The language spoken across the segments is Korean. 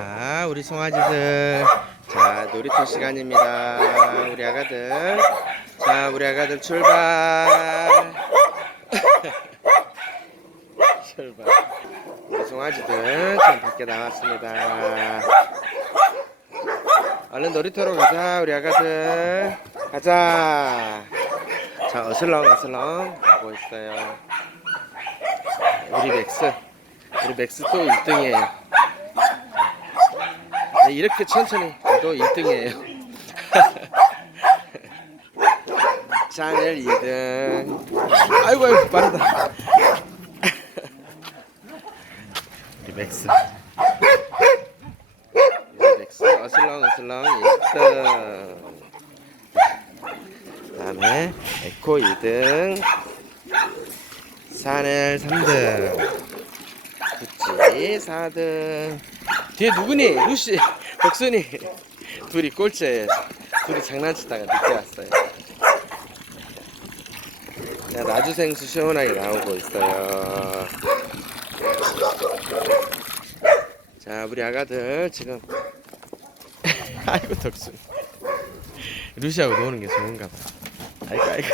자, 우리 송아지들. 자, 놀이터 시간입니다. 우리 아가들. 자, 우리 아가들 출발. 출발. 우리 송아지들 지금 밖에 나왔습니다. 얼른 놀이터로 가자, 우리 아가들. 가자. 자, 어슬렁 어슬렁 가고 있어요. 우리 맥스. 우리 맥스 또 1등이에요. 네, 이렇게 천천히 또 1등이에요. 샤넬 2등. 아이고, 아이고, 빠르다. 우리 맥스. 우리 맥스 어슬렁 어슬렁 1등. 다음에 에코 2등. 샤넬 3등. 구찌 4등. 뒤에 누구니? 루시, 덕순이. 둘이 꼴찌에 둘이 장난치다가 늦게 왔어요. 자, 나주생수 시원하게 나오고 있어요. 자, 우리 아가들 지금 아이고 덕순이. 루시하고 노는 게 좋은가 봐. 아이고 아이고.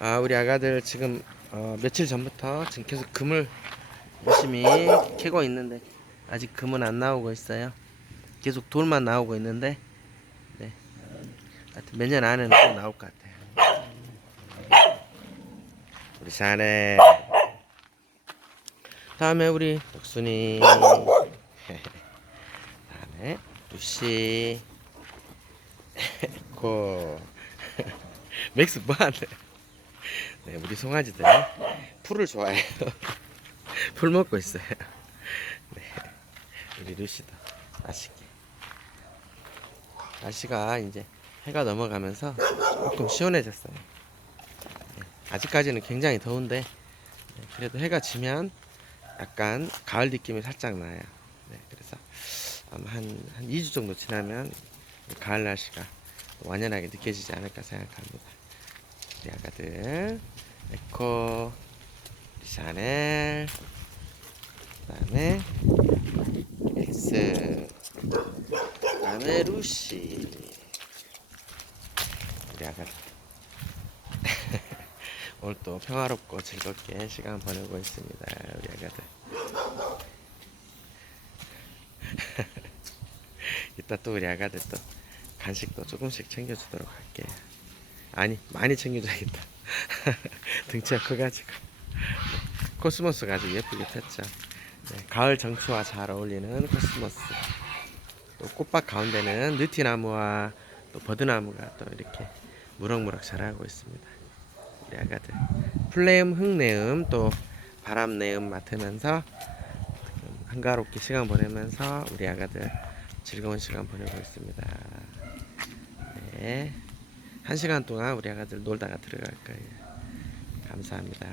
아 우리 아가들 지금 어, 며칠 전부터 지금 계속 금을 열심히 캐고 있는데 아직 금은 안 나오고 있어요. 계속 돌만 나오고 있는데 네. 하여튼 몇 년 안에는 꼭 나올 것 같아요. 우리 샤네 다음에 우리 덕순이 다음에 루시 고 맥스 뭐하네 네, 우리 송아지들 풀을 좋아해요. 풀 먹고 있어요. 네, 우리 루시도 맛있게. 날씨가 이제 해가 넘어가면서 조금 시원해졌어요. 네, 아직까지는 굉장히 더운데 네, 그래도 해가 지면 약간 가을 느낌이 살짝 나요. 네, 그래서 아마 한, 한 2주 정도 지나면 가을 날씨가 완연하게 느껴지지 않을까 생각합니다. 우리 아가들 에코 샤넬 그다음에 엑스 그다음에 루시. 우리 아가들 오늘 또 평화롭고 즐겁게 시간 보내고 있습니다 우리 아가들. 이따 또 우리 아가들 또 간식도 조금씩 챙겨주도록 할게요 아니 많이 챙겨줘야겠다. 등치가 커가지고. 네, 코스모스가 아주 예쁘게 폈죠. 네, 가을 정취와 잘 어울리는 코스모스. 또 꽃밭 가운데는 느티나무와 또 버드나무가 또 이렇게 무럭무럭 자라고 있습니다. 우리 아가들. 플레음 흙내음 또 바람내음 맡으면서 한가롭게 시간 보내면서 우리 아가들 즐거운 시간 보내고 있습니다. 네. 한 시간 동안 우리 아가들 놀다가 들어갈 거예요. 감사합니다.